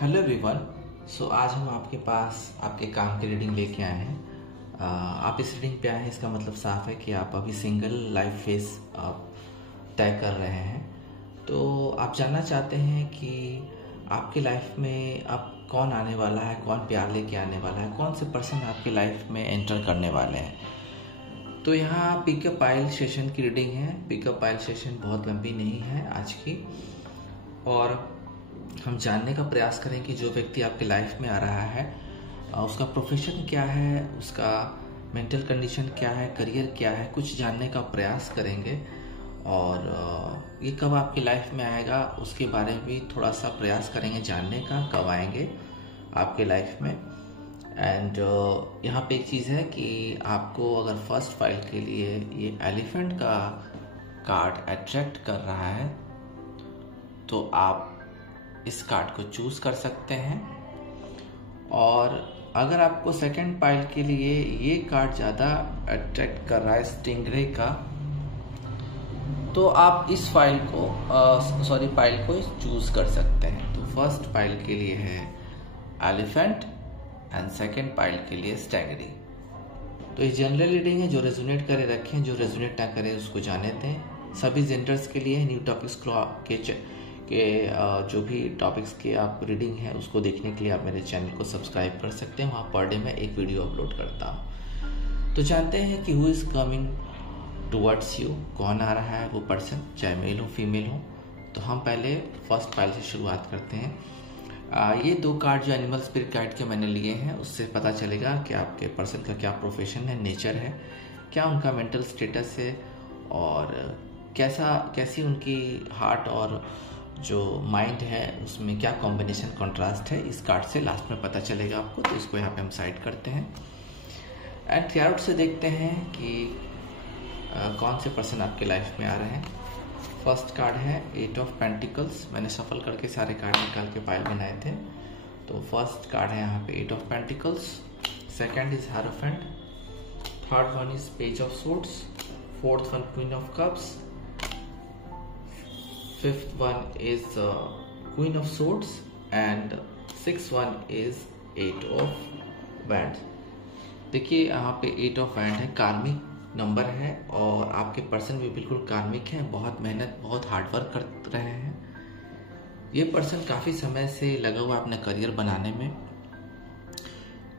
Hello everyone. आज हम आपके पास आपके काम की रीडिंग लेके आए हैं। आप इस रीडिंग पे आए हैं, इसका मतलब साफ है कि आप अभी सिंगल लाइफ फेस आप तय कर रहे हैं। तो आप जानना चाहते हैं कि आपकी लाइफ में अब कौन आने वाला है, कौन प्यार लेके आने वाला है, कौन से पर्सन आपकी लाइफ में एंटर करने वाले हैं। तो यहाँ पिकअप आइल सेशन की रीडिंग है। पिकअप आइल सेशन बहुत लंबी नहीं है आज की, और हम जानने का प्रयास करें कि जो व्यक्ति आपके लाइफ में आ रहा है उसका प्रोफेशन क्या है, उसका मेंटल कंडीशन क्या है, करियर क्या है, कुछ जानने का प्रयास करेंगे। और ये कब आपकी लाइफ में आएगा उसके बारे में भी थोड़ा सा प्रयास करेंगे जानने का, कब आएंगे आपके लाइफ में। एंड यहाँ पे एक चीज़ है कि आपको अगर फर्स्ट फाइल के लिए ये एलिफेंट का कार्ड अट्रैक्ट कर रहा है तो आप इस कार्ड को चूज कर सकते हैं। और अगर आपको सेकंड पाइल के लिए ये कार्ड ज़्यादा अट्रैक्ट कर रहा है, स्टिंगरे का, तो आप इस पाइल को चूज कर सकते हैं। तो फर्स्ट पाइल के लिए है एलिफेंट एंड सेकंड पाइल के लिए स्टिंगरे। तो ये जनरल रीडिंग है, जो रेजोनेट करे रखें, जो रेजोनेट ना करे उसको जाने दें। सभी जेंडर्स के लिए न्यू टॉपिक्स के जो भी टॉपिक्स के आप रीडिंग है उसको देखने के लिए आप मेरे चैनल को सब्सक्राइब कर सकते हैं। वहाँ पर डे मैं एक वीडियो अपलोड करता हूँ। तो जानते हैं कि who is coming towards you, कौन आ रहा है वो पर्सन, चाहे मेल हो फीमेल हो। तो हम पहले फर्स्ट फाइल से शुरुआत करते हैं। ये दो कार्ड जो एनिमल स्पिरिट गाइड के मैंने लिए हैं उससे पता चलेगा कि आपके पर्सन का क्या प्रोफेशन है, नेचर है, क्या उनका मेंटल स्टेटस है, और कैसी उनकी हार्ट और जो माइंड है उसमें क्या कॉम्बिनेशन कॉन्ट्रास्ट है। इस कार्ड से लास्ट में पता चलेगा आपको। तो इसको यहाँ पे हम साइड करते हैं एंड टैरोट से देखते हैं कि कौन से पर्सन आपके लाइफ में आ रहे हैं। फर्स्ट कार्ड है 8 ऑफ पेंटिकल्स। मैंने सफल करके सारे कार्ड निकाल के पाइल बनाए थे। तो फर्स्ट कार्ड है यहाँ पे 8 of pentacles, second is hierophant, third one is page of swords, fourth one queen of cups, fifth one is Queen of Swords, and sixth one is 8 of Wands। देखिए यहाँ पे 8 of wand है, कार्मिक number है, और आपके person भी बिल्कुल कार्मिक है। बहुत मेहनत, बहुत हार्डवर्क कर रहे हैं। ये पर्सन काफ़ी समय से लगा हुआ अपने करियर बनाने में।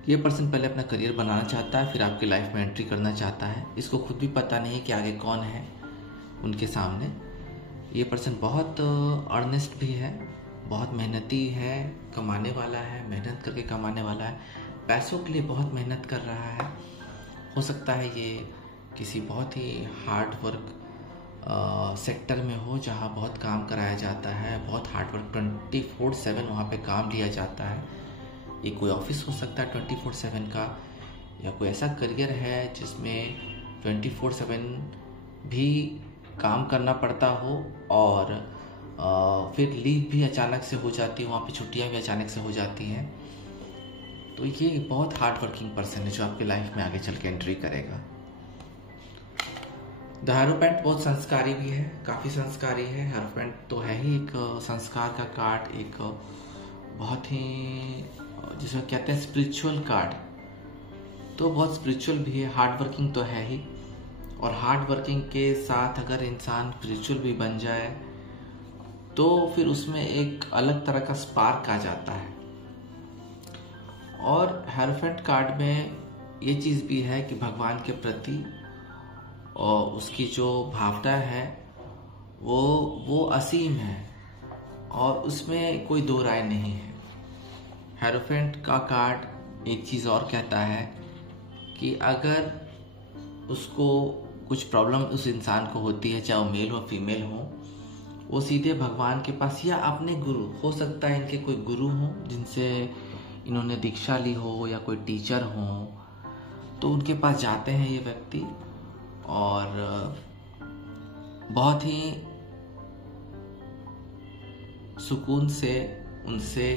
ये पर्सन पहले अपना करियर बनाना चाहता है, फिर आपकी लाइफ में एंट्री करना चाहता है। इसको खुद भी पता नहीं है कि आगे कौन है उनके सामने। ये पर्सन बहुत अर्नेस्ट भी है, बहुत मेहनती है, कमाने वाला है, मेहनत करके कमाने वाला है, पैसों के लिए बहुत मेहनत कर रहा है। हो सकता है ये किसी बहुत ही हार्ड वर्क सेक्टर में हो जहाँ बहुत काम कराया जाता है, बहुत हार्ड वर्क 24/7 वहाँ पे काम लिया जाता है। ये कोई ऑफिस हो सकता है 24/7 का, या कोई ऐसा करियर है जिसमें 24/7 भी काम करना पड़ता हो, और फिर लीव भी अचानक से हो जाती है, वहाँ पे छुट्टियाँ भी अचानक से हो जाती हैं। तो ये बहुत हार्ड वर्किंग पर्सन है जो आपकी लाइफ में आगे चल के एंट्री करेगा। द हायरोफेंट बहुत संस्कारी भी है, काफ़ी संस्कारी है। हायरोफेंट तो है ही एक संस्कार का कार्ड, एक बहुत ही जिसको कहते हैं स्पिरिचुअल कार्ड। तो बहुत स्पिरिचुअल भी है, हार्ड वर्किंग तो है ही, और हार्ड वर्किंग के साथ अगर इंसान स्पिरिचुअल भी बन जाए तो फिर उसमें एक अलग तरह का स्पार्क आ जाता है। और हायरोफेंट कार्ड में ये चीज़ भी है कि भगवान के प्रति और उसकी जो भावना है वो असीम है, और उसमें कोई दो राय नहीं है। हायरोफेंट का कार्ड एक चीज़ और कहता है कि अगर उसको कुछ प्रॉब्लम उस इंसान को होती है, चाहे वो मेल हो फीमेल हो, वो सीधे भगवान के पास या अपने गुरु, हो सकता है इनके कोई गुरु हो जिनसे इन्होंने दीक्षा ली हो, या कोई टीचर हो, तो उनके पास जाते हैं ये व्यक्ति और बहुत ही सुकून से उनसे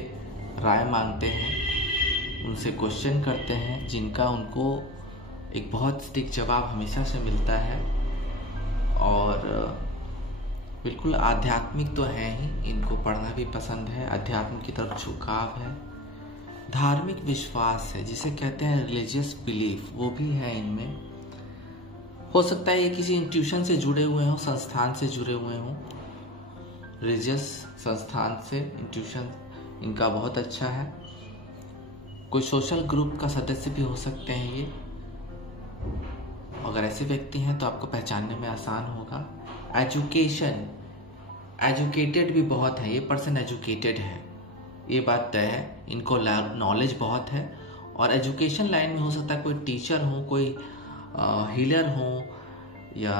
राय मांगते हैं, उनसे क्वेश्चन करते हैं, जिनका उनको एक बहुत सटीक जवाब हमेशा से मिलता है। और बिल्कुल आध्यात्मिक तो है ही, इनको पढ़ना भी पसंद है, अध्यात्म की तरफ झुकाव है, धार्मिक विश्वास है जिसे कहते हैं रिलीजियस बिलीफ, वो भी है इनमें। हो सकता है ये किसी इंस्टीट्यूशन से जुड़े हुए हों, संस्थान से जुड़े हुए हों, रिलीजियस संस्थान से, इंस्टीट्यूशन इनका बहुत अच्छा है। कोई सोशल ग्रुप का सदस्य भी हो सकते हैं ये। अगर ऐसे व्यक्ति हैं तो आपको पहचानने में आसान होगा। एजुकेशन, एजुकेटेड भी बहुत है, ये पर्सन एजुकेटेड है, ये बात तय है। इनको नॉलेज बहुत है और एजुकेशन लाइन में हो सकता है कोई टीचर हो, कोई हीलर हो, या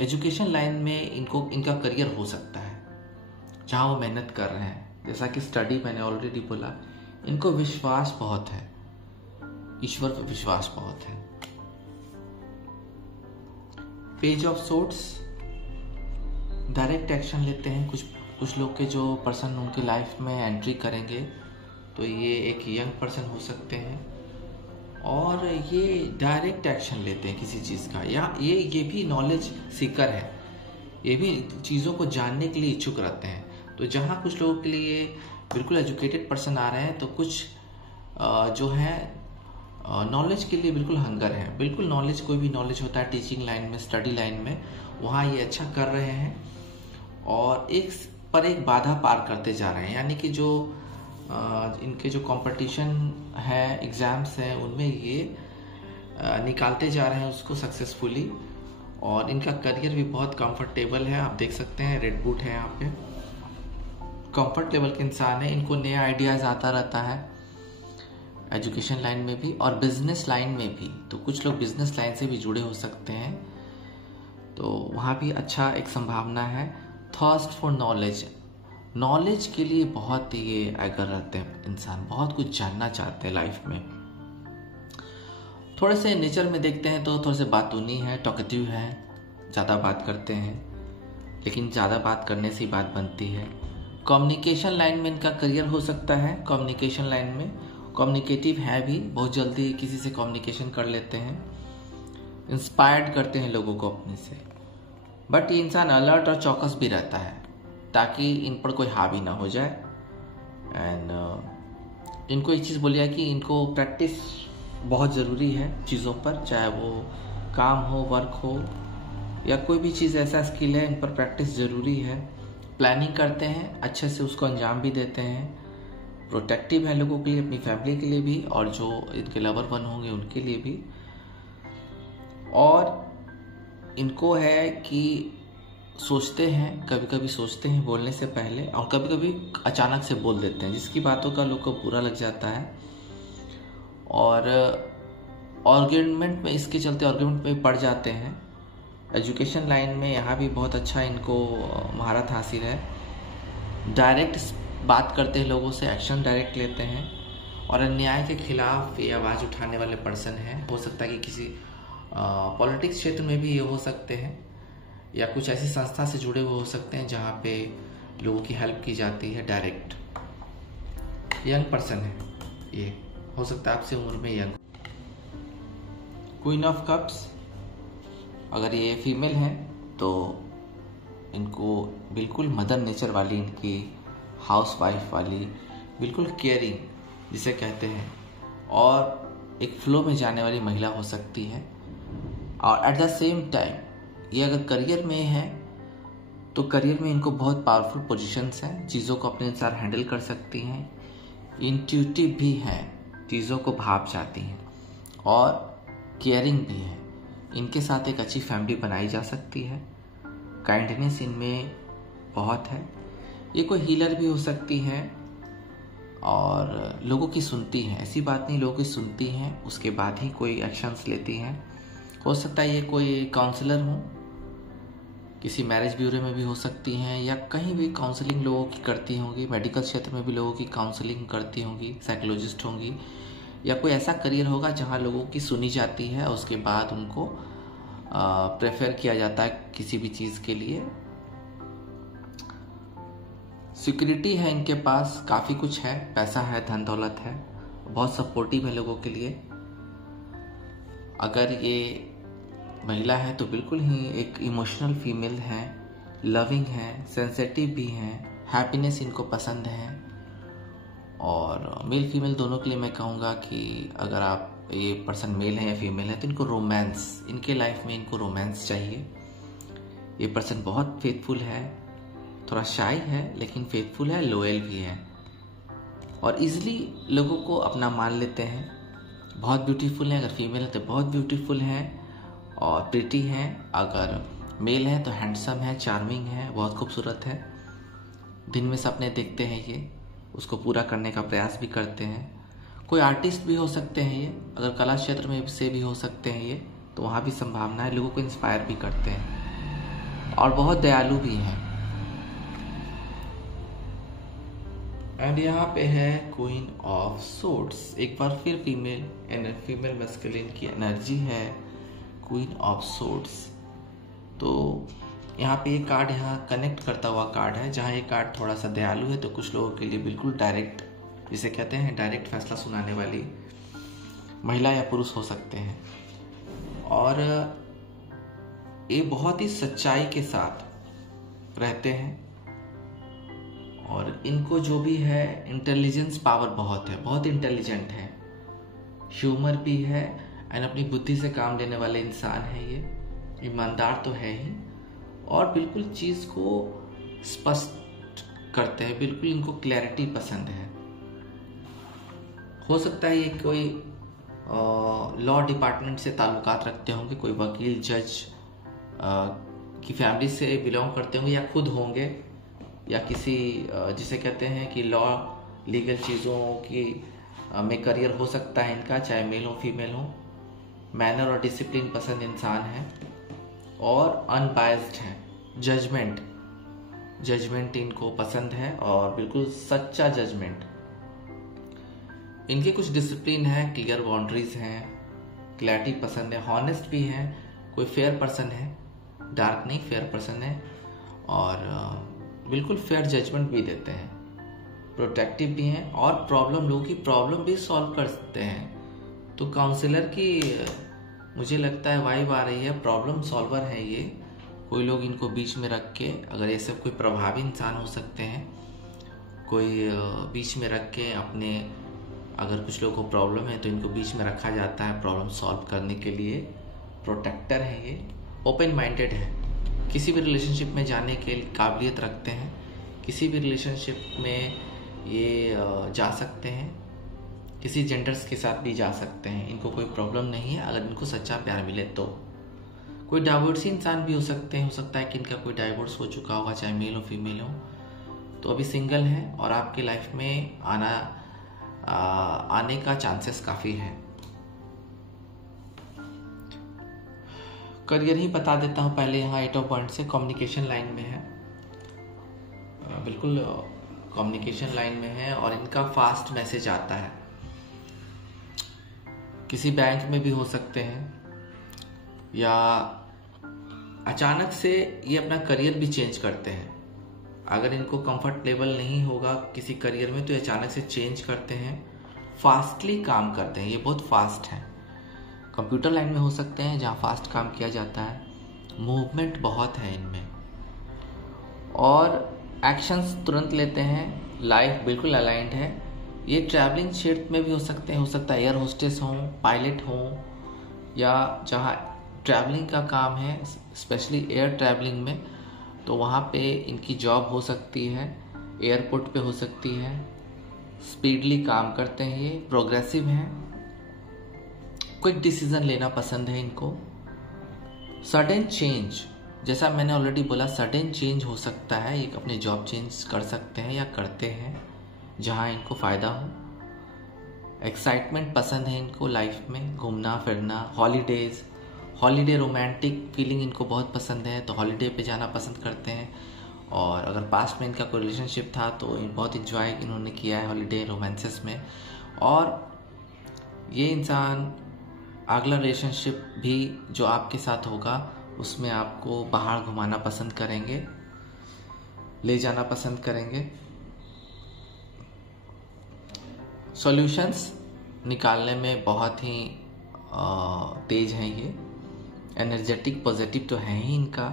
एजुकेशन लाइन में इनका करियर हो सकता है जहाँ वो मेहनत कर रहे हैं। जैसा कि स्टडी मैंने ऑलरेडी बोला, इनको विश्वास बहुत है, ईश्वर पर विश्वास बहुत है। Page of swords, direct action लेते हैं। कुछ लोग के जो पर्सन उनकी लाइफ में एंट्री करेंगे तो ये एक यंग पर्सन हो सकते हैं और ये डायरेक्ट एक्शन लेते हैं किसी चीज़ का, या ये भी नॉलेज सीकर है, ये भी चीज़ों को जानने के लिए इच्छुक रहते हैं। तो जहाँ कुछ लोगों के लिए बिल्कुल एजुकेटेड पर्सन आ रहे हैं तो कुछ जो है नॉलेज के लिए बिल्कुल हंगर है। बिल्कुल नॉलेज, कोई भी नॉलेज होता है टीचिंग लाइन में, स्टडी लाइन में, वहाँ ये अच्छा कर रहे हैं और एक पर एक बाधा पार करते जा रहे हैं। यानी कि जो इनके जो कंपटीशन है, एग्ज़ाम्स हैं, उनमें ये निकालते जा रहे हैं उसको सक्सेसफुली, और इनका करियर भी बहुत कंफर्टेबल है। आप देख सकते हैं रेड बूट है यहाँ पे, कंफर्ट लेवल के इंसान है। इनको नए आइडियाज़ आता रहता है एजुकेशन लाइन में भी और बिजनेस लाइन में भी। तो कुछ लोग बिजनेस लाइन से भी जुड़े हो सकते हैं, तो वहाँ भी अच्छा एक संभावना है। थर्स्ट फॉर नॉलेज, नॉलेज के लिए बहुत ये एगर रहते हैं इंसान, बहुत कुछ जानना चाहते हैं लाइफ में। थोड़े से नेचर में देखते हैं तो थोड़े से बातूनी है, टॉकेटिव है, ज़्यादा बात करते हैं, लेकिन ज़्यादा बात करने से ही बात बनती है। कम्युनिकेशन लाइन में इनका करियर हो सकता है, कम्युनिकेशन लाइन में कम्युनिकेटिव है भी, बहुत जल्दी किसी से कम्युनिकेशन कर लेते हैं, इंस्पायर्ड करते हैं लोगों को अपने से। बट ये इंसान अलर्ट और चौकस भी रहता है ताकि इन पर कोई हावी ना हो जाए। एंड इनको एक चीज़ बोलिए कि इनको प्रैक्टिस बहुत ज़रूरी है चीज़ों पर, चाहे वो काम हो, वर्क हो, या कोई भी चीज़ ऐसा स्किल है, इन पर प्रैक्टिस ज़रूरी है। प्लानिंग करते हैं, अच्छे से उसको अंजाम भी देते हैं, प्रोटेक्टिव है लोगों के लिए, अपनी फैमिली के लिए भी, और जो इनके लवर वन होंगे उनके लिए भी। और इनको है कि सोचते हैं, कभी कभी सोचते हैं बोलने से पहले, और कभी कभी अचानक से बोल देते हैं जिसकी बातों का लोग को बुरा लग जाता है। और आर्ग्यूमेंट में, इसके चलते आर्ग्यूमेंट में पड़ जाते हैं। एजुकेशन लाइन में यहाँ भी बहुत अच्छा इनको महारत हासिल है। डायरेक्ट बात करते हैं लोगों से, एक्शन डायरेक्ट लेते हैं, और अन्याय के खिलाफ ये आवाज़ उठाने वाले पर्सन हैं। हो सकता है कि किसी पॉलिटिक्स क्षेत्र में भी ये हो सकते हैं, या कुछ ऐसी संस्था से जुड़े हुए हो सकते हैं जहाँ पे लोगों की हेल्प की जाती है डायरेक्ट। यंग पर्सन है ये, हो सकता है आपसे उम्र में यंग। क्वीन ऑफ कप्स, अगर ये फीमेल है तो इनको बिल्कुल मदर नेचर वाली, इनकी हाउस वाइफ वाली, बिल्कुल केयरिंग जिसे कहते हैं, और एक फ्लो में जाने वाली महिला हो सकती है। और एट द सेम टाइम ये अगर करियर में है तो करियर में इनको बहुत पावरफुल पोजीशंस हैं, चीज़ों को अपने अनुसार हैंडल कर सकती हैं, इंट्यूटिव भी हैं, चीज़ों को भाप जाती हैं, और केयरिंग भी है। इनके साथ एक अच्छी फैमिली बनाई जा सकती है। काइंडनेस इनमें बहुत है। ये कोई हीलर भी हो सकती है और लोगों की सुनती हैं, ऐसी बात नहीं, लोगों की सुनती हैं, उसके बाद ही कोई एक्शंस लेती हैं। हो सकता है ये कोई काउंसलर हो, किसी मैरिज ब्यूरो में भी हो सकती हैं, या कहीं भी काउंसलिंग लोगों की करती होंगी, मेडिकल क्षेत्र में भी लोगों की काउंसलिंग करती होंगी, साइकोलॉजिस्ट होंगी, या कोई ऐसा करियर होगा जहां लोगों की सुनी जाती है और उसके बाद उनको प्रेफर किया जाता है किसी भी चीज़ के लिए। सिक्योरिटी है इनके पास, काफ़ी कुछ है, पैसा है, धन दौलत है, बहुत सपोर्टिव है लोगों के लिए। अगर ये महिला है तो बिल्कुल ही एक इमोशनल फीमेल है, लविंग हैं, सेंसिटिव भी हैं, हैप्पीनेस इनको पसंद है। और मेल फीमेल दोनों के लिए मैं कहूँगा कि अगर आप ये पर्सन मेल है या फीमेल है तो इनको रोमांस, इनके लाइफ में इनको रोमांस चाहिए। ये पर्सन बहुत फेथफुल है, थोड़ा शाई है लेकिन फेथफुल है, लॉयल भी है और इजीली लोगों को अपना मान लेते हैं। बहुत ब्यूटीफुल है, अगर फीमेल है तो बहुत ब्यूटीफुल है और प्रिटी है। अगर मेल है तो हैंडसम है, चार्मिंग है, बहुत खूबसूरत है। दिन में सपने देखते हैं ये, उसको पूरा करने का प्रयास भी करते हैं। कोई आर्टिस्ट भी हो सकते हैं ये, अगर कला क्षेत्र में से भी हो सकते हैं ये, तो वहाँ भी संभावना है। लोगों को इंस्पायर भी करते हैं और बहुत दयालु भी हैं। एंड यहाँ पे है क्वीन ऑफ सोर्ड्स। एक बार फिर फीमेल मैस्कुलिन की एनर्जी है, क्वीन ऑफ सोर्ड्स। तो यहाँ पे ये कार्ड यहाँ कनेक्ट करता हुआ कार्ड है। जहाँ ये कार्ड थोड़ा सा दयालु है तो कुछ लोगों के लिए बिल्कुल डायरेक्ट, जिसे कहते हैं डायरेक्ट फैसला सुनाने वाली महिला या पुरुष हो सकते हैं। और ये बहुत ही सच्चाई के साथ रहते हैं और इनको जो भी है इंटेलिजेंस पावर बहुत है, बहुत इंटेलिजेंट है, ह्यूमर भी है एंड अपनी बुद्धि से काम लेने वाले इंसान है। ये ईमानदार तो है ही और बिल्कुल चीज़ को स्पष्ट करते हैं, बिल्कुल इनको क्लैरिटी पसंद है। हो सकता है ये कोई लॉ डिपार्टमेंट से ताल्लुकात रखते होंगे, कोई वकील जज की फैमिली से बिलोंग करते होंगे या खुद होंगे, या किसी जिसे कहते हैं कि लॉ लीगल चीज़ों की में करियर हो सकता है इनका, चाहे मेल हो फीमेल हो। मैनर और डिसिप्लिन पसंद इंसान है और अनबायस्ड है। जजमेंट इनको पसंद है और बिल्कुल सच्चा जजमेंट। इनके कुछ डिसिप्लिन है, क्लियर बाउंड्रीज हैं, क्लैरिटी पसंद है, हॉनेस्ट भी है, कोई फेयर पर्सन है, डार्क नहीं फेयर पर्सन है और बिल्कुल फेयर जजमेंट भी देते हैं, प्रोटेक्टिव भी हैं और लोगों की प्रॉब्लम भी सॉल्व कर सकते हैं। तो काउंसलर की मुझे लगता है वाइब आ रही है, प्रॉब्लम सॉल्वर है ये। कोई लोग इनको बीच में रख के, अगर ये सब कोई प्रभावी इंसान हो सकते हैं, कोई बीच में रख के अपने, अगर कुछ लोगों को प्रॉब्लम है तो इनको बीच में रखा जाता है प्रॉब्लम सॉल्व करने के लिए। प्रोटेक्टर है ये, ओपन माइंडेड है, किसी भी रिलेशनशिप में जाने के काबिलियत रखते हैं, किसी भी रिलेशनशिप में ये जा सकते हैं, किसी जेंडर्स के साथ भी जा सकते हैं, इनको कोई प्रॉब्लम नहीं है अगर इनको सच्चा प्यार मिले तो। कोई डाइवोर्सी इंसान भी हो सकते हैं, हो सकता है कि इनका कोई डाइवोर्स हो चुका होगा, चाहे मेल हो फीमेल हो, तो अभी सिंगल है और आपके लाइफ में आने का चांसेस काफ़ी है। करियर ही बता देता हूँ पहले। यहाँ 8 ऑफ पॉइंट से कम्युनिकेशन लाइन में है, बिल्कुल कम्युनिकेशन लाइन में है और इनका फास्ट मैसेज आता है। किसी बैंक में भी हो सकते हैं या अचानक से ये अपना करियर भी चेंज करते हैं। अगर इनको कंफर्टेबल नहीं होगा किसी करियर में तो ये अचानक से चेंज करते हैं, फास्टली काम करते हैं, ये बहुत फास्ट हैं। कंप्यूटर लाइन में हो सकते हैं जहाँ फास्ट काम किया जाता है, मूवमेंट बहुत है इनमें और एक्शंस तुरंत लेते हैं, लाइफ बिल्कुल अलाइंड है। ये ट्रैवलिंग क्षेत्र में भी हो सकते हैं, हो सकता है एयर होस्टेस हों, पायलट हों, या जहाँ ट्रैवलिंग का काम है स्पेशली एयर ट्रैवलिंग में, तो वहाँ पे इनकी जॉब हो सकती है, एयरपोर्ट पे हो सकती है। स्पीडली काम करते हैं ये, प्रोग्रेसिव हैं, क्विक डिसीजन लेना पसंद है इनको। सडन चेंज, जैसा मैंने ऑलरेडी बोला, सडन चेंज हो सकता है, ये अपने जॉब चेंज कर सकते हैं या करते हैं जहाँ इनको फ़ायदा हो। एक्साइटमेंट पसंद है इनको लाइफ में, घूमना फिरना, हॉलीडे रोमांटिक फीलिंग इनको बहुत पसंद है, तो हॉलीडे पे जाना पसंद करते हैं। और अगर पास्ट में इनका कोई रिलेशनशिप था तो बहुत इंजॉय इन्होंने किया है हॉलीडे रोमांसेस में। और ये इंसान अगला रिलेशनशिप भी जो आपके साथ होगा उसमें आपको बाहर घुमाना पसंद करेंगे, ले जाना पसंद करेंगे। सॉल्यूशंस निकालने में बहुत ही तेज हैं ये, एनर्जेटिक पॉजिटिव तो है ही इनका।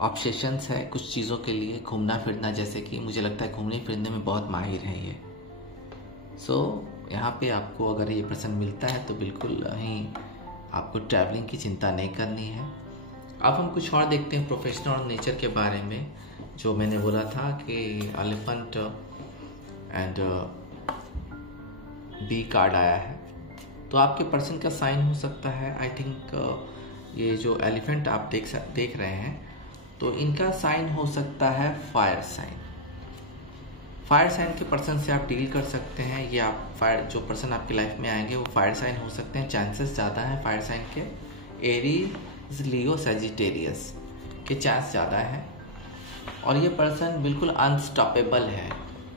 ऑब्सेशंस है कुछ चीज़ों के लिए, घूमना फिरना, जैसे कि मुझे लगता है घूमने फिरने में बहुत माहिर है ये। यहाँ पे आपको अगर ये पर्सन मिलता है तो बिल्कुल ही आपको ट्रैवलिंग की चिंता नहीं करनी है। अब हम कुछ और देखते हैं प्रोफेशनल और नेचर के बारे में। जो मैंने बोला था कि एलिफेंट एंड बी कार्ड आया है, तो आपके पर्सन का साइन हो सकता है, आई थिंक ये जो एलिफेंट आप देख रहे हैं, तो इनका साइन हो सकता है फायर साइन। फायर साइन के पर्सन से आप डील कर सकते हैं, या फायर जो पर्सन आपकी लाइफ में आएंगे वो फायर साइन हो सकते हैं, चांसेस ज़्यादा हैं फायर साइन के। एरीज, लियो, सजिटेरियस के चांस ज़्यादा हैं। और ये पर्सन बिल्कुल अनस्टॉपेबल है,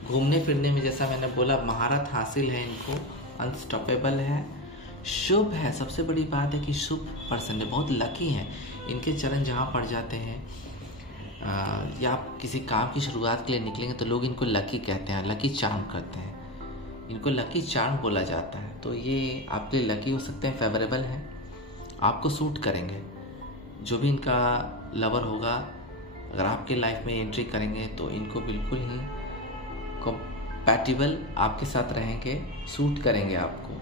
घूमने फिरने में जैसा मैंने बोला महारत हासिल है इनको, अनस्टॉपेबल है, शुभ है। सबसे बड़ी बात है कि शुभ पर्सन है, बहुत लकी है। इनके चरण जहाँ पड़ जाते हैं या आप किसी काम की शुरुआत के लिए निकलेंगे तो लोग इनको लकी कहते हैं, लकी चार्म करते हैं, इनको लकी चार्म बोला जाता है। तो ये आपके लिए लकी हो सकते हैं, फेवरेबल हैं, आपको सूट करेंगे। जो भी इनका लवर होगा, अगर आपके लाइफ में एंट्री करेंगे तो इनको बिल्कुल ही कंपैटिबल आपके साथ रहेंगे, सूट करेंगे आपको,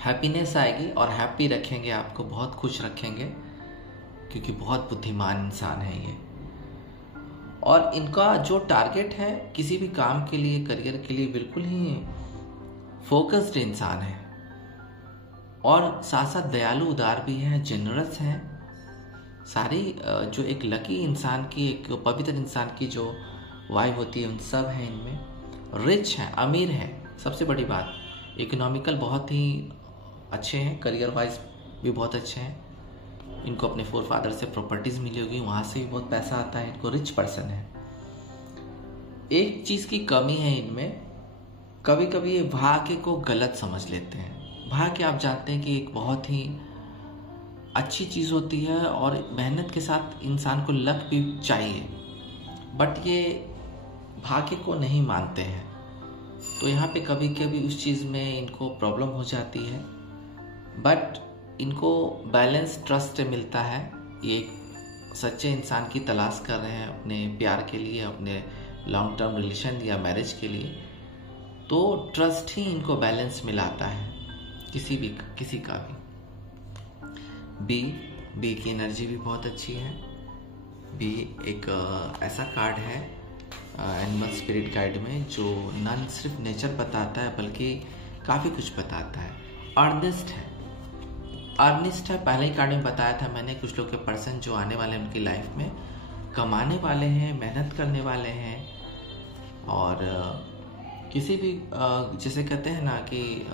हैप्पीनेस आएगी और हैप्पी रखेंगे आपको, बहुत खुश रखेंगे, क्योंकि बहुत बुद्धिमान इंसान है ये। और इनका जो टारगेट है किसी भी काम के लिए, करियर के लिए, बिल्कुल ही फोकस्ड इंसान है, और साथ साथ दयालु, उदार भी है, जेनरस है। सारी जो एक लकी इंसान की, एक पवित्र इंसान की जो वाइब होती है, उन सब है इनमें। रिच है, अमीर है, सबसे बड़ी बात, इकोनॉमिकल बहुत ही अच्छे हैं, करियर वाइज भी बहुत अच्छे हैं। इनको अपने फोर फादर से प्रॉपर्टीज मिली होगी, वहां से भी बहुत पैसा आता है, इनको रिच पर्सन है। एक चीज की कमी है इनमें, कभी कभी ये भाग्य को गलत समझ लेते हैं। भाग्य आप जानते हैं कि एक बहुत ही अच्छी चीज होती है, और मेहनत के साथ इंसान को लक भी चाहिए, बट ये भाग्य को नहीं मानते हैं। तो यहाँ पे कभी कभी उस चीज में इनको प्रॉब्लम हो जाती है, बट इनको बैलेंस ट्रस्ट मिलता है। ये एक सच्चे इंसान की तलाश कर रहे हैं अपने प्यार के लिए, अपने लॉन्ग टर्म रिलेशन या मैरिज के लिए, तो ट्रस्ट ही इनको बैलेंस मिलाता है किसी का भी। बी की एनर्जी भी बहुत अच्छी है। बी एक ऐसा कार्ड है एनिमल स्पिरिट गाइड में जो न सिर्फ नेचर बताता है बल्कि काफ़ी कुछ बताता है। अर्निस्ट है, पहले ही कार्ड में बताया था मैंने। कुछ लोग के पर्सन जो आने वाले हैं उनकी लाइफ में, कमाने वाले हैं, मेहनत करने वाले हैं, और किसी भी जैसे कहते हैं ना कि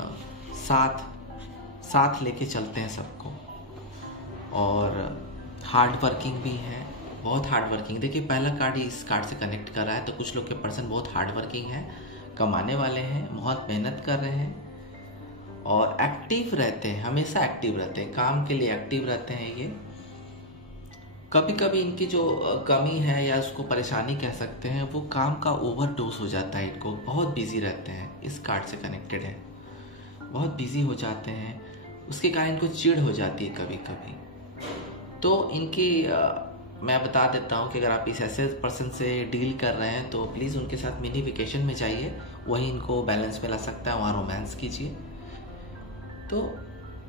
साथ लेके चलते हैं सबको, और हार्ड वर्किंग भी है, बहुत हार्ड वर्किंग। देखिए पहला कार्ड इस कार्ड से कनेक्ट कर रहा है, तो कुछ लोग के पर्सन बहुत हार्ड वर्किंग है, कमाने वाले हैं, बहुत मेहनत कर रहे हैं, और एक्टिव रहते हैं, हमेशा एक्टिव रहते हैं, काम के लिए एक्टिव रहते हैं ये। कभी कभी इनकी जो कमी है या उसको परेशानी कह सकते हैं, वो काम का ओवरडोज हो जाता है इनको, बहुत बिजी रहते हैं, इस कार्ड से कनेक्टेड है, बहुत बिजी हो जाते हैं, उसके कारण इनको चिढ़ हो जाती है कभी कभी। तो इनकी मैं बता देता हूँ कि अगर आप इस ऐसे पर्सन से डील कर रहे हैं तो प्लीज़ उनके साथ मिनी वेकेशन में जाइए, वही इनको बैलेंस में ला सकता है, वहाँ रोमांस कीजिए तो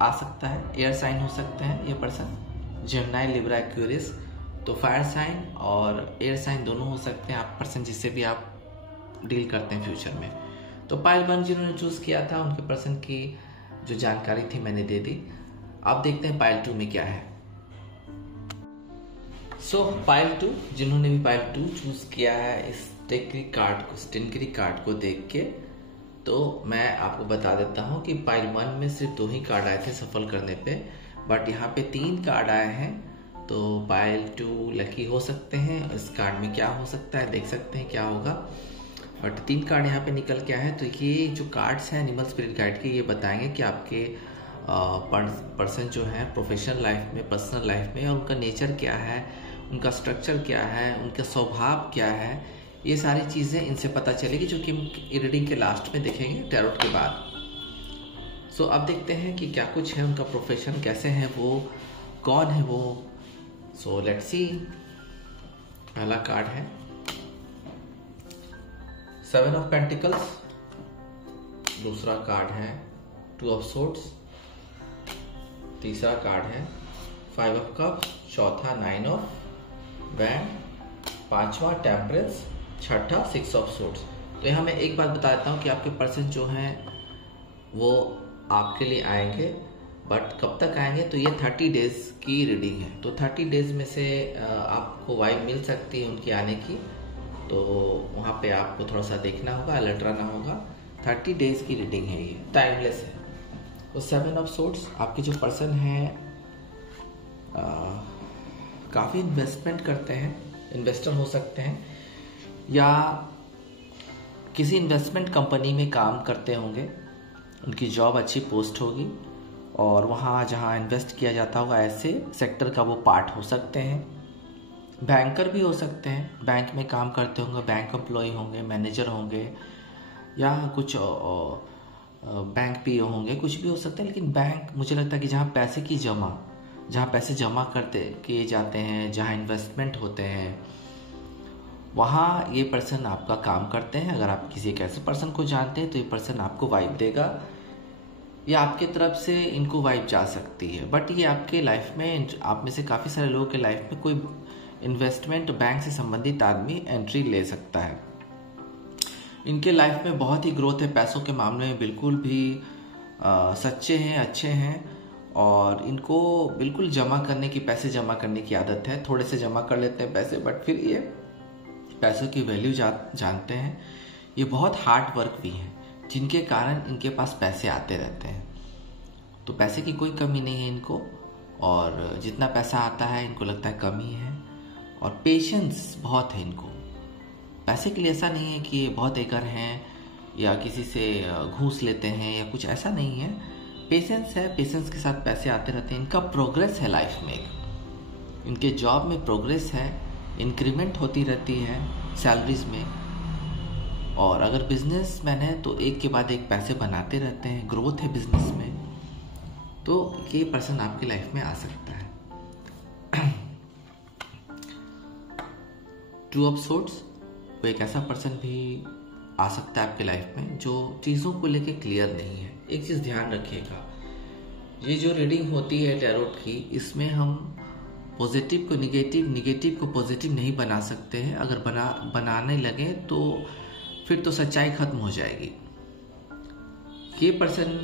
आ सकता है। एयर साइन हो सकते हैं ये पर्सन, जेमिनी, लिब्रा, एक्वेरियस, तो फायर साइन और एयर साइन दोनों हो सकते हैं आप पर्सन जिससे भी आप डील करते हैं फ्यूचर में। तो पाइल 1 जिन्होंने चूज़ किया था उनके पर्सन की जो जानकारी थी मैंने दे दी। अब देखते हैं पाइल 2 में क्या है। पाइल 2 जिन्होंने भी पाइल 2 चूज किया है, इस स्टेनक्री कार्ड को देख के, तो मैं आपको बता देता हूँ कि पाइल 1 में सिर्फ 2 ही कार्ड आए थे सफल करने पे, बट यहाँ पे 3 कार्ड आए हैं, तो पाइल 2 लकी हो सकते हैं। इस कार्ड में क्या हो सकता है देख सकते हैं क्या होगा, बट 3 कार्ड यहाँ पे निकल के आए हैं। तो ये जो कार्ड्स हैं एनिमल स्पिरिट गाइड के, ये बताएंगे कि आपके पर्सन जो है प्रोफेशनल लाइफ में, पर्सनल लाइफ में, और उनका नेचर क्या है, उनका स्ट्रक्चर क्या है, उनका स्वभाव क्या है, ये सारी चीज़ें इनसे पता चलेगी, जो कि हम रीडिंग के लास्ट में देखेंगे टैरोट के बाद। अब देखते हैं कि क्या कुछ है, उनका प्रोफेशन कैसे है, वो कौन है वो। Let's see. पहला कार्ड है 7 ऑफ पेंटिकल्स, दूसरा कार्ड है 2 ऑफ सोर्ड्स, तीसरा कार्ड है 5 ऑफ कप्स, चौथा 9 ऑफ बैंड, पांचवा टेम्परेंस, छठा 6 ऑफ सोर्ड्स। तो यहाँ मैं एक बात बता देता हूँ कि आपके पर्सन जो हैं वो आपके लिए आएंगे, बट कब तक आएंगे, तो ये 30 डेज की रीडिंग है। तो 30 डेज में से आपको वाइब मिल सकती है उनके आने की, तो वहाँ पे आपको थोड़ा सा देखना होगा, अलर्ट रहना होगा। 30 डेज की रीडिंग है, ये टाइमलेस है। तो 7 ऑफ सोर्ड्स, आपके जो पर्सन हैं काफ़ी इन्वेस्टमेंट करते हैं, इन्वेस्टर हो सकते हैं या किसी इन्वेस्टमेंट कंपनी में काम करते होंगे, उनकी जॉब अच्छी पोस्ट होगी और वहाँ जहाँ इन्वेस्ट किया जाता होगा ऐसे सेक्टर का वो पार्ट हो सकते हैं। बैंकर भी हो सकते हैं, बैंक में काम करते होंगे, बैंक एम्प्लॉय होंगे, मैनेजर होंगे या कुछ बैंक पीओ होंगे, कुछ भी हो सकता है। लेकिन बैंक, मुझे लगता है कि जहाँ पैसे जमा करते किए जाते हैं, जहाँ इन्वेस्टमेंट होते हैं, वहाँ ये पर्सन आपका काम करते हैं। अगर आप किसी एक ऐसे पर्सन को जानते हैं तो ये पर्सन आपको वाइब देगा या आपके तरफ से इनको वाइब जा सकती है। बट ये आपके लाइफ में, आप में से काफ़ी सारे लोगों के लाइफ में कोई इन्वेस्टमेंट बैंक से संबंधित आदमी एंट्री ले सकता है। इनके लाइफ में बहुत ही ग्रोथ है, पैसों के मामले में बिल्कुल भी सच्चे हैं, अच्छे हैं और इनको बिल्कुल पैसे जमा करने की आदत है। थोड़े से जमा कर लेते हैं पैसे, बट फिर ये पैसों की वैल्यू जानते हैं। ये बहुत हार्ड वर्क भी है, जिनके कारण इनके पास पैसे आते रहते हैं। तो पैसे की कोई कमी नहीं है इनको, और जितना पैसा आता है इनको लगता है कम ही है। और पेशेंस बहुत है इनको, पैसे के लिए ऐसा नहीं है कि ये बहुत एकर हैं या किसी से घूस लेते हैं या कुछ, ऐसा नहीं है। पेशेंस है, पेशेंस के साथ पैसे आते रहते हैं। इनका प्रोग्रेस है लाइफ में, इनके जॉब में प्रोग्रेस है, इंक्रीमेंट होती रहती है सैलरीज में। और अगर बिजनेसमैन है तो एक के बाद एक पैसे बनाते रहते हैं, ग्रोथ है बिजनेस में, तो ये पर्सन आपकी लाइफ में आ सकता है। 2 ऑफ सोर्ड्स, वो एक ऐसा पर्सन भी आ सकता है आपके लाइफ में जो चीज़ों को लेके क्लियर नहीं है। एक चीज़ ध्यान रखिएगा, ये जो रीडिंग होती है टैरोट की, इसमें हम पॉजिटिव को निगेटिव, निगेटिव को पॉजिटिव नहीं बना सकते हैं। अगर बनाने लगे तो फिर तो सच्चाई खत्म हो जाएगी। ये पर्सन,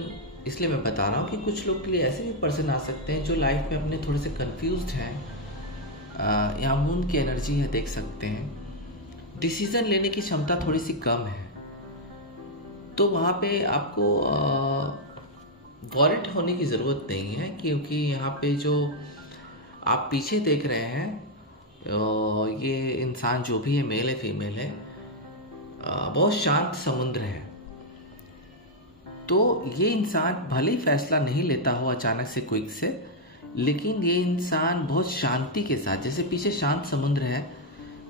इसलिए मैं बता रहा हूँ कि कुछ लोग के लिए ऐसे भी पर्सन आ सकते हैं जो लाइफ में अपने थोड़े से कंफ्यूज्ड हैं। यहाँ मून की एनर्जी है, देख सकते हैं। डिसीजन लेने की क्षमता थोड़ी सी कम है, तो वहाँ पे आपको वॉरेंट होने की ज़रूरत नहीं है, क्योंकि यहाँ पे जो आप पीछे देख रहे हैं ये इंसान जो भी है, मेल है फीमेल है, बहुत शांत समुद्र है। तो ये इंसान भले ही फैसला नहीं लेता हो अचानक से, क्विक से, लेकिन ये इंसान बहुत शांति के साथ, जैसे पीछे शांत समुद्र है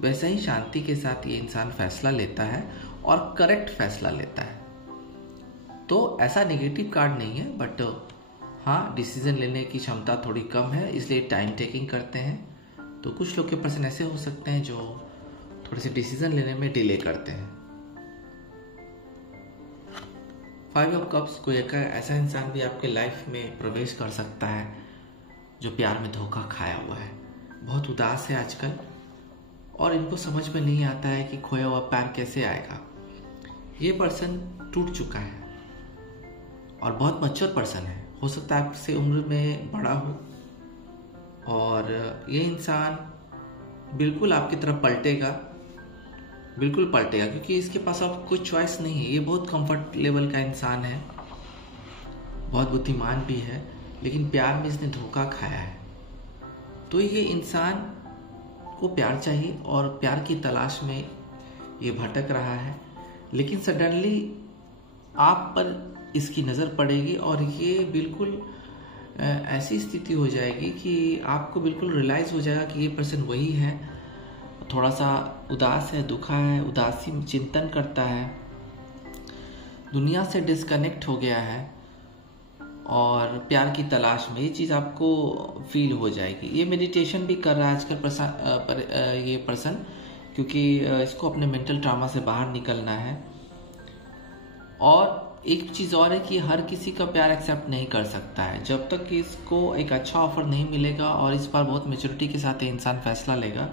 वैसा ही शांति के साथ ये इंसान फैसला लेता है और करेक्ट फैसला लेता है। तो ऐसा नेगेटिव कार्ड नहीं है, बट हाँ, डिसीजन लेने की क्षमता थोड़ी कम है, इसलिए टाइम टेकिंग करते हैं। तो कुछ लोग के पर्सन ऐसे हो सकते हैं जो थोड़े से डिसीजन लेने में डिले करते हैं। 5 ऑफ कप्स, कोई एक ऐसा इंसान भी आपके लाइफ में प्रवेश कर सकता है जो प्यार में धोखा खाया हुआ है, बहुत उदास है आजकल और इनको समझ में नहीं आता है कि खोया हुआ प्यार कैसे आएगा। ये पर्सन टूट चुका है और बहुत मैच्योर पर्सन है, हो सकता है आपसे उम्र में बड़ा हो, और ये इंसान बिल्कुल आपकी तरफ पलटेगा, बिल्कुल पलटेगा, क्योंकि इसके पास अब कोई चॉइस नहीं है। ये बहुत कंफर्ट लेवल का इंसान है, बहुत बुद्धिमान भी है, लेकिन प्यार में इसने धोखा खाया है। तो ये इंसान को प्यार चाहिए और प्यार की तलाश में ये भटक रहा है, लेकिन सडनली आप पर इसकी नज़र पड़ेगी और ये बिल्कुल ऐसी स्थिति हो जाएगी कि आपको बिल्कुल रियलाइज़ हो जाएगा कि ये पर्सन वही है। थोड़ा सा उदास है, दुखा है, उदासी चिंतन करता है, दुनिया से डिस्कनेक्ट हो गया है और प्यार की तलाश में, ये चीज़ आपको फील हो जाएगी। ये मेडिटेशन भी कर रहा है आजकल ये पर्सन, क्योंकि इसको अपने मेंटल ट्रामा से बाहर निकलना है। और एक चीज़ और है कि हर किसी का प्यार एक्सेप्ट नहीं कर सकता है जब तक कि इसको एक अच्छा ऑफर नहीं मिलेगा और इस बार बहुत मैच्योरिटी के साथ ये इंसान फैसला लेगा,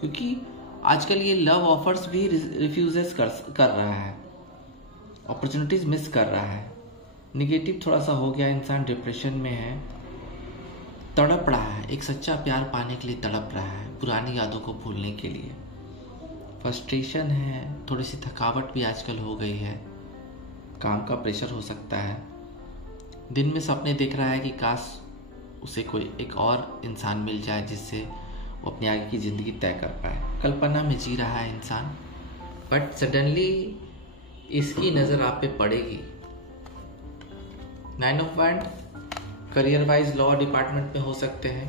क्योंकि आजकल ये लव ऑफर्स भी रिफ्यूजेस कर रहा है, अपॉर्चुनिटीज मिस कर रहा है, निगेटिव थोड़ा सा हो गया, इंसान डिप्रेशन में है, तड़प रहा है, एक सच्चा प्यार पाने के लिए तड़प रहा है, पुरानी यादों को भूलने के लिए। फ्रस्ट्रेशन है, थोड़ी सी थकावट भी आजकल हो गई है, काम का प्रेशर हो सकता है, दिन में सपने देख रहा है कि काश उसे कोई एक और इंसान मिल जाए जिससे वो अपनी आगे की ज़िंदगी तय कर पाए। कल्पना में जी रहा है इंसान, बट सडनली इसकी नज़र आप पे पड़ेगी। 9 of wand, career wise law department में हो सकते हैं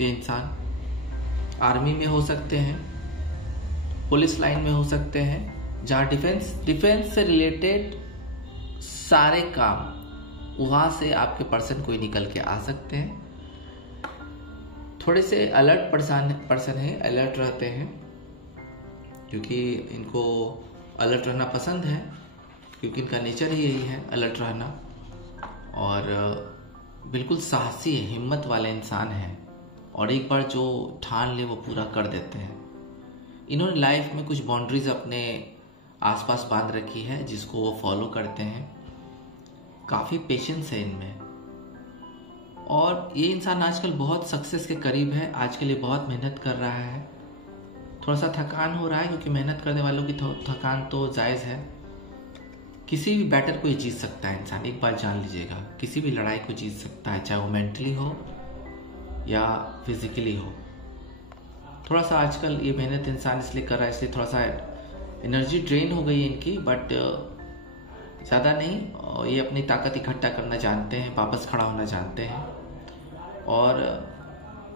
ये इंसान, आर्मी में हो सकते हैं, पुलिस लाइन में हो सकते हैं, जहाँ डिफेंस से रिलेटेड सारे काम, वहाँ से आपके पर्सन कोई निकल के आ सकते हैं। थोड़े से अलर्ट पर्सन है, अलर्ट रहते हैं, क्योंकि इनको अलर्ट रहना पसंद है, क्योंकि इनका नेचर ही यही है अलर्ट रहना। और बिल्कुल साहसी है, हिम्मत वाले इंसान हैं, और एक बार जो ठान ले वो पूरा कर देते हैं। इन्होंने लाइफ में कुछ बाउंड्रीज अपने आसपास बांध रखी है जिसको वो फॉलो करते हैं। काफ़ी पेशेंस है इनमें, और ये इंसान आजकल बहुत सक्सेस के करीब है, आज के लिए बहुत मेहनत कर रहा है। थोड़ा सा थकान हो रहा है, क्योंकि मेहनत करने वालों की थकान तो जायज़ है। किसी भी बैटल को ये जीत सकता है इंसान, एक बार जान लीजिएगा, किसी भी लड़ाई को जीत सकता है, चाहे वो मेंटली हो या फिजिकली हो। थोड़ा सा आजकल ये मेहनत इंसान इसलिए कर रहा है, इसलिए थोड़ा सा एनर्जी ड्रेन हो गई है इनकी, बट ज़्यादा नहीं। ये अपनी ताकत इकट्ठा करना जानते हैं, वापस खड़ा होना जानते हैं, और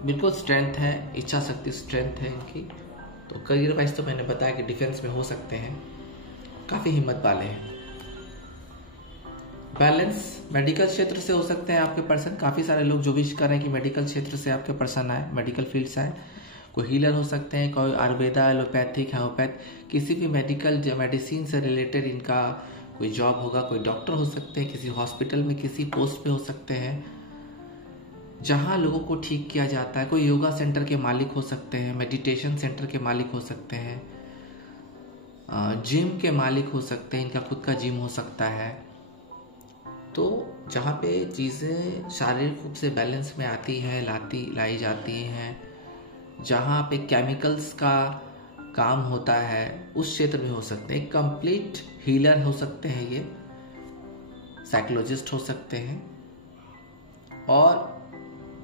बिल्कुल स्ट्रेंथ है, इच्छा शक्ति स्ट्रेंथ है इनकी। तो करियर वाइज तो मैंने बताया कि डिफेंस में हो सकते हैं, काफ़ी हिम्मत वाले हैं। बैलेंस मेडिकल क्षेत्र से हो सकते हैं आपके पर्सन। काफ़ी सारे लोग जो विश कर रहे हैं कि मेडिकल क्षेत्र से आपके पर्सन आए, मेडिकल फील्ड से आए। कोई हीलर हो सकते हैं, कोई आयुर्वेदा, एलोपैथिक, होम्योपैथ, किसी भी मेडिसिन से रिलेटेड इनका कोई जॉब होगा। कोई डॉक्टर हो सकते हैं, किसी हॉस्पिटल में किसी पोस्ट पे हो सकते हैं जहां लोगों को ठीक किया जाता है। कोई योगा सेंटर के मालिक हो सकते हैं, मेडिटेशन सेंटर के मालिक हो सकते हैं, जिम के मालिक हो सकते हैं, इनका खुद का जिम हो सकता है। तो जहाँ पे चीज़ें शारीरिक रूप से बैलेंस में आती हैं, लाई जाती हैं, जहाँ पे केमिकल्स का काम होता है, उस क्षेत्र में हो सकते हैं। कंप्लीट हीलर हो सकते हैं ये, साइकोलॉजिस्ट हो सकते हैं, और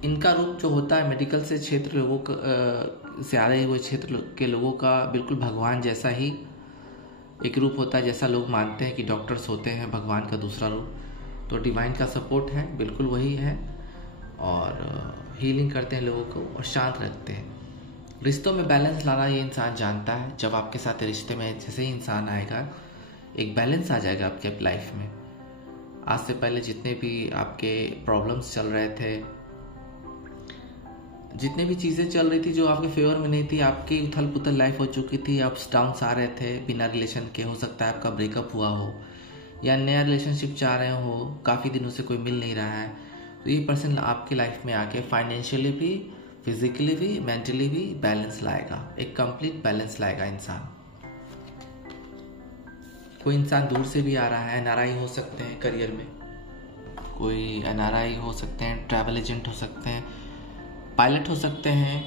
इनका रूप जो होता है मेडिकल से क्षेत्र लोगों से आ रहे हुए क्षेत्र के लोगों का बिल्कुल भगवान जैसा ही एक रूप होता है, जैसा लोग मानते हैं कि डॉक्टर्स होते हैं भगवान का दूसरा रूप। तो डिवाइन का सपोर्ट है, बिल्कुल वही है, और हीलिंग करते हैं लोगों को और शांत रखते हैं। रिश्तों में बैलेंस लाना ये इंसान जानता है। जब आपके साथ रिश्ते में जैसे ही इंसान आएगा, एक बैलेंस आ जाएगा आपके लाइफ में। आज से पहले जितने भी आपके प्रॉब्लम्स चल रहे थे, जितने भी चीज़ें चल रही थी जो आपके फेवर में नहीं थी, आपकी उथल पुथल लाइफ हो चुकी थी, अप्स डाउन्स आ रहे थे बिना रिलेशन के, हो सकता है आपका ब्रेकअप हुआ हो या नया रिलेशनशिप चाह रहे हो, काफ़ी दिनों से कोई मिल नहीं रहा है, तो ये पर्सन आपके लाइफ में आके फाइनेंशियली भी, फिजिकली भी, मेंटली भी बैलेंस लाएगा, एक कंप्लीट बैलेंस लाएगा इंसान। कोई इंसान दूर से भी आ रहा है, एनआरआई हो सकते हैं करियर में, कोई एनआरआई हो सकते हैं, ट्रैवल एजेंट हो सकते हैं, पायलट हो सकते हैं,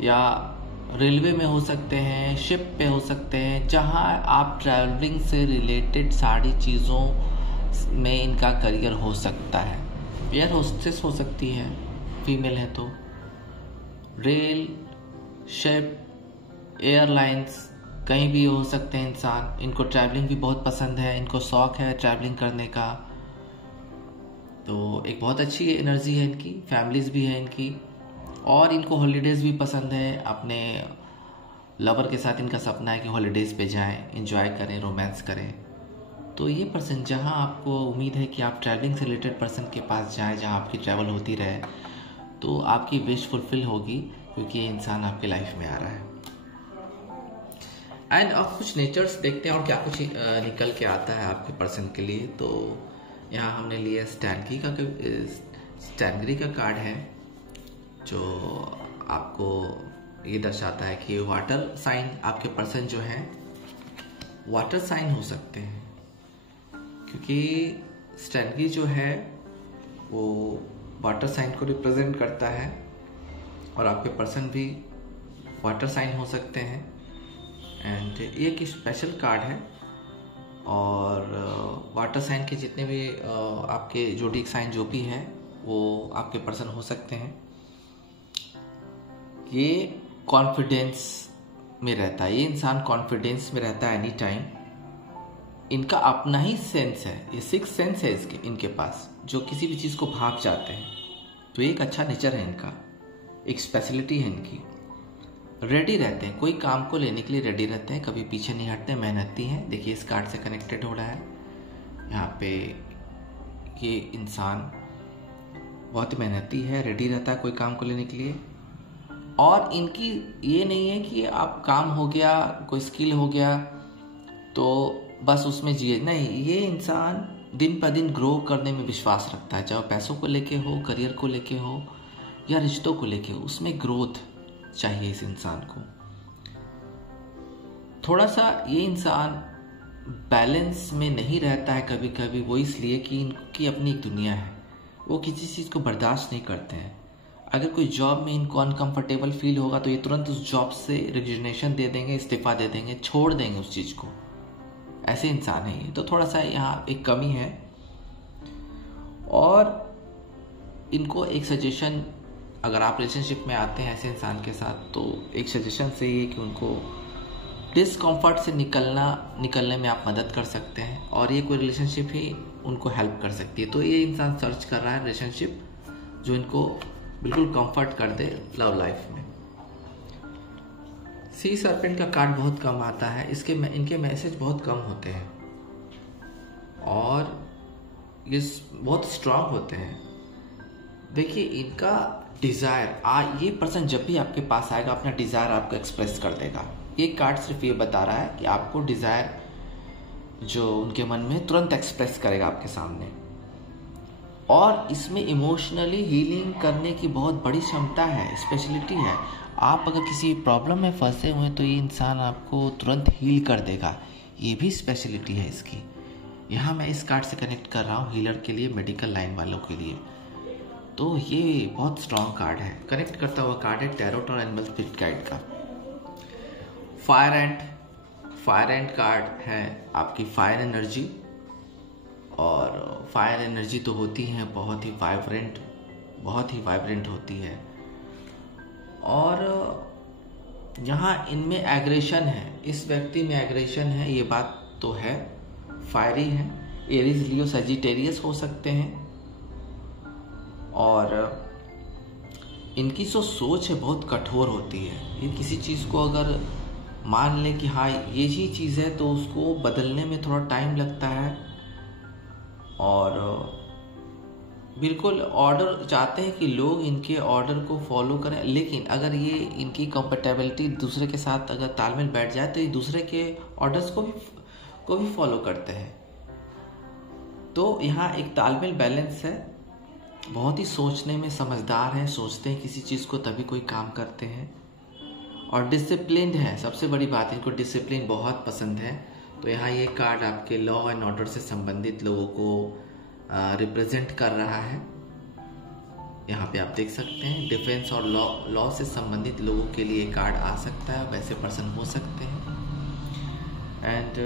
या रेलवे में हो सकते हैं, शिप पे हो सकते हैं, जहां आप ट्रैवलिंग से रिलेटेड सारी चीज़ों में इनका करियर हो सकता है। एयर होस्टेस हो सकती है, फीमेल है तो, रेल, शिप, एयरलाइंस, कहीं भी हो सकते हैं इंसान। इनको ट्रैवलिंग भी बहुत पसंद है, इनको शौक है ट्रैवलिंग करने का, तो एक बहुत अच्छी एनर्जी है इनकी। फैमिलीज भी है इनकी, और इनको हॉलीडेज़ भी पसंद है। अपने लवर के साथ इनका सपना है कि हॉलीडेज़ पे जाएं, एंजॉय करें, रोमांस करें। तो ये पर्सन जहाँ आपको उम्मीद है कि आप ट्रैवलिंग से रिलेटेड पर्सन के पास जाएं, जहाँ आपकी ट्रैवल होती रहे, तो आपकी विश फुलफिल होगी, क्योंकि ये इंसान आपके लाइफ में आ रहा है। एंड अब कुछ नेचर्स देखते हैं और क्या कुछ निकल के आता है आपके पर्सन के लिए। तो यहाँ हमने लिया स्टैनगरी का कार्ड है, जो आपको ये दर्शाता है कि वाटर साइन आपके पर्सन जो है वाटर साइन हो सकते हैं, क्योंकि स्टैनगरी जो है वो वाटर साइन को रिप्रेजेंट करता है और आपके पर्सन भी वाटर साइन हो सकते हैं। एंड ये एक स्पेशल कार्ड है और वाटर साइन के जितने भी आपके जोडिक साइन जो भी हैं वो आपके पर्सन हो सकते हैं। ये कॉन्फिडेंस में रहता है, ये इंसान कॉन्फिडेंस में रहता है एनी टाइम। इनका अपना ही सेंस है, ये सिक्स सेंस है इनके पास, जो किसी भी चीज़ को भाप जाते हैं। तो ये एक अच्छा नेचर है इनका, एक स्पेशलिटी है इनकी। रेडी रहते हैं, कोई काम को लेने के लिए रेडी रहते हैं, कभी पीछे नहीं हटते, मेहनती हैं। देखिए इस कार्ड से कनेक्टेड हो रहा है यहाँ पे, ये इंसान बहुत मेहनती है, रेडी रहता है कोई काम को लेने के लिए। और इनकी ये नहीं है कि आप काम हो गया, कोई स्किल हो गया तो बस उसमें जिए, नहीं, ये इंसान दिन पर दिन ग्रो करने में विश्वास रखता है, चाहे पैसों को लेके हो, करियर को लेके हो या रिश्तों को लेके हो, उसमें ग्रोथ चाहिए इस इंसान को। थोड़ा सा ये इंसान बैलेंस में नहीं रहता है कभी कभी, वो इसलिए कि इनकी अपनी एक दुनिया है, वो किसी चीज़ को बर्दाश्त नहीं करते हैं। अगर कोई जॉब में इनको अनकंफर्टेबल फील होगा तो ये तुरंत उस जॉब से रिजिग्नेशन दे देंगे, इस्तीफा दे देंगे, छोड़ देंगे उस चीज़ को। ऐसे इंसान है ये, तो थोड़ा सा यहाँ एक कमी है। और इनको एक सजेशन, अगर आप रिलेशनशिप में आते हैं ऐसे इंसान के साथ, तो एक सजेशन से ये कि उनको डिस्कम्फर्ट से निकलने में आप मदद कर सकते हैं, और ये कोई रिलेशनशिप ही उनको हेल्प कर सकती है। तो ये इंसान सर्च कर रहा है रिलेशनशिप जो इनको बिल्कुल कंफर्ट कर दे लव लाइफ में। सी सर्पेंट का कार्ड बहुत कम आता है, इनके मैसेज बहुत कम होते हैं और ये बहुत स्ट्रांग होते हैं। देखिए इनका डिज़ायर, ये पर्सन जब भी आपके पास आएगा अपना डिज़ायर आपको एक्सप्रेस कर देगा। ये कार्ड सिर्फ ये बता रहा है कि आपको डिज़ायर जो उनके मन में तुरंत एक्सप्रेस करेगा आपके सामने। और इसमें इमोशनली हीलिंग करने की बहुत बड़ी क्षमता है, स्पेशलिटी है। आप अगर किसी प्रॉब्लम में फंसे हुए तो ये इंसान आपको तुरंत हील कर देगा, ये भी स्पेशलिटी है इसकी। यहाँ मैं इस कार्ड से कनेक्ट कर रहा हूँ हीलर के लिए, मेडिकल लाइन वालों के लिए, तो ये बहुत स्ट्रॉन्ग कार्ड है। कनेक्ट करता हुआ कार्ड है टैरोट और एनिमल स्पिरिट गाइड का। फायर एंड कार्ड है आपकी फायर एनर्जी, और फायर एनर्जी तो होती है बहुत ही वाइब्रेंट होती है। और यहाँ इनमें एग्रेशन है, इस व्यक्ति में एग्रेशन है, ये बात तो है। फायरी है, एरीज, लियो, सजिटेरियस हो सकते हैं। और इनकी जो सोच है बहुत कठोर होती है। ये किसी चीज़ को अगर मान ले कि हाँ ये ही चीज़ है तो उसको बदलने में थोड़ा टाइम लगता है। और बिल्कुल ऑर्डर चाहते हैं कि लोग इनके ऑर्डर को फॉलो करें, लेकिन अगर ये इनकी कंपेटेबिलिटी दूसरे के साथ अगर तालमेल बैठ जाए तो ये दूसरे के ऑर्डर्स को भी फॉलो करते हैं। तो यहाँ एक तालमेल बैलेंस है। बहुत ही सोचने में समझदार हैं, सोचते हैं किसी चीज़ को तभी कोई काम करते हैं। और डिसिप्लिन्ड है, सबसे बड़ी बात, इनको डिसिप्लिन बहुत पसंद है। तो यहाँ ये कार्ड आपके लॉ एंड ऑर्डर से संबंधित लोगों को रिप्रेजेंट कर रहा है। यहाँ पे आप देख सकते हैं डिफेंस और लॉ से संबंधित लोगों के लिए कार्ड आ सकता है, वैसे पर्सन हो सकते हैं। एंड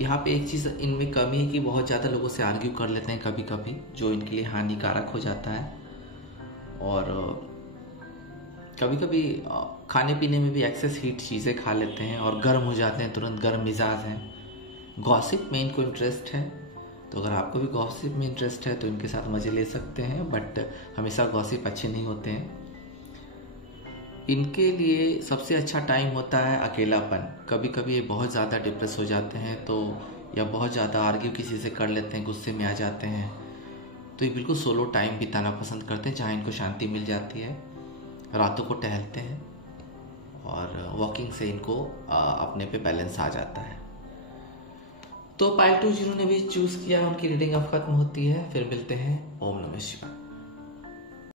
यहाँ पे एक चीज़ इनमें कमी है कि बहुत ज़्यादा लोगों से आर्ग्यू कर लेते हैं कभी कभी, जो इनके लिए हानिकारक हो जाता है। और कभी कभी खाने पीने में भी एक्सेस हीट चीज़ें खा लेते हैं और गर्म हो जाते हैं, तुरंत गर्म मिजाज हैं। गॉसिप में इनको इंटरेस्ट है, तो अगर आपको भी गॉसिप में इंटरेस्ट है तो इनके साथ मज़े ले सकते हैं, बट हमेशा गॉसिप अच्छे नहीं होते हैं। इनके लिए सबसे अच्छा टाइम होता है अकेलापन। कभी कभी ये बहुत ज़्यादा डिप्रेस हो जाते हैं, तो या बहुत ज़्यादा आर्ग्यू किसी से कर लेते हैं, गुस्से में आ जाते हैं, तो ये बिल्कुल सोलो टाइम बिताना पसंद करते हैं जहाँ इनको शांति मिल जाती है। रातों को टहलते हैं और वॉकिंग से इनको अपने पे बैलेंस आ जाता है। तो पाइल 2 जिन्होंने भी चूज़ किया, उनकी रीडिंग अब खत्म होती है। फिर मिलते हैं। ओम नमः शिवाय।